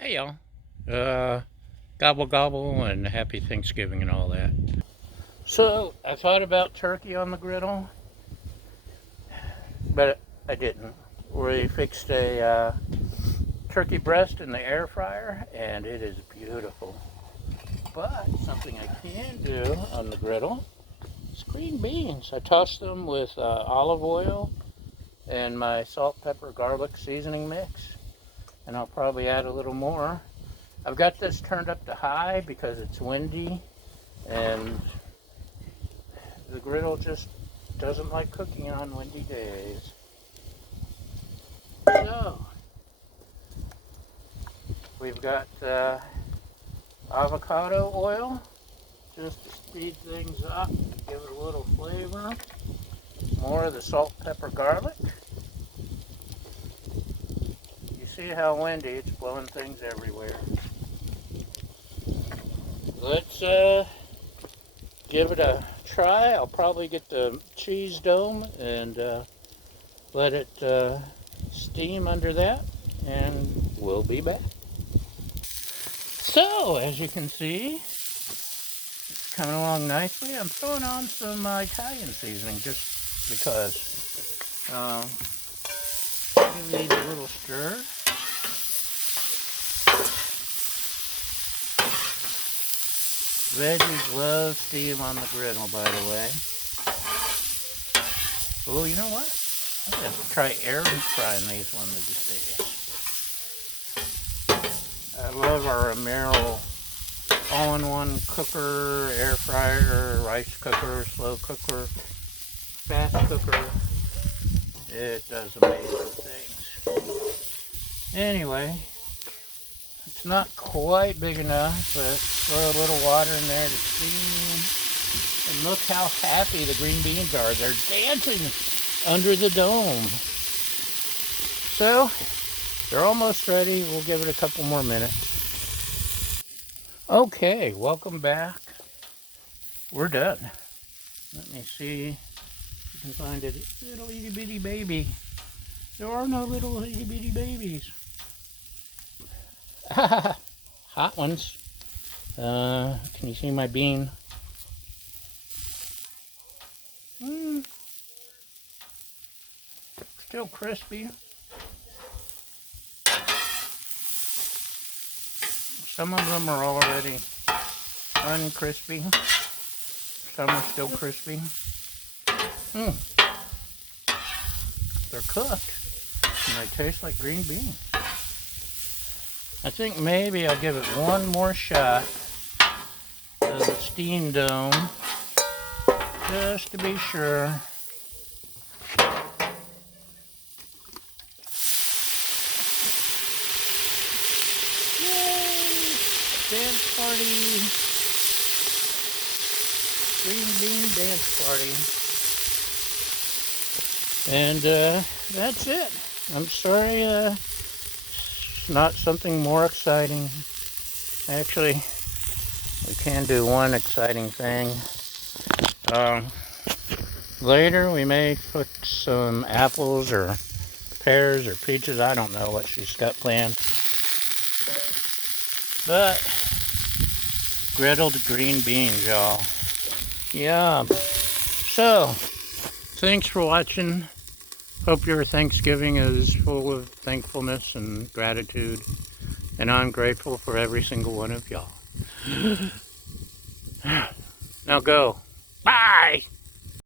Hey y'all. Gobble gobble and happy Thanksgiving and all that. So I thought about turkey on the griddle, but I didn't. We fixed a turkey breast in the air fryer and it is beautiful. But something I can do on the griddle is green beans. I toss them with olive oil and my salt, pepper, garlic seasoning mix. And I'll probably add a little more. I've got this turned up to high because it's windy and the griddle just doesn't like cooking on windy days. So, we've got avocado oil just to speed things up, give it a little flavor. More of the salt, pepper, garlic. You see how windy, it's blowing things everywhere. Let's give it a try. I'll probably get the cheese dome and let it steam under that, and we'll be back. So, as you can see, it's coming along nicely. I'm throwing on some Italian seasoning just because. Give these a little stir. Veggies love steam on the griddle, by the way. Oh, you know what? I'm going to try air frying these one of these days. I love our Merrill all-in-one cooker, air fryer, rice cooker, slow cooker, fast cooker. It does amazing things. Anyway, it's not quite big enough, but throw a little water in there to steam. And look how happy the green beans are. They're dancing under the dome. So, they're almost ready. We'll give it a couple more minutes. Okay, welcome back. We're done. Let me see if you can find a little itty bitty baby. There are no little itty bitty babies. Hot ones. Can you see my bean? Still crispy. Some of them are already uncrispy. Some are still crispy. They're cooked and they taste like green beans. I think maybe I'll give it one more shot of the steam dome just to be sure. Yay! Dance party! Green bean dance party. And that's it. I'm sorry it's not something more exciting. Actually, we can do one exciting thing. Later we may put some apples or pears or peaches. I don't know what she's got planned. But griddled green beans, y'all. Yeah. So, thanks for watching. Hope your Thanksgiving is full of thankfulness and gratitude. And I'm grateful for every single one of y'all. Now go. Bye!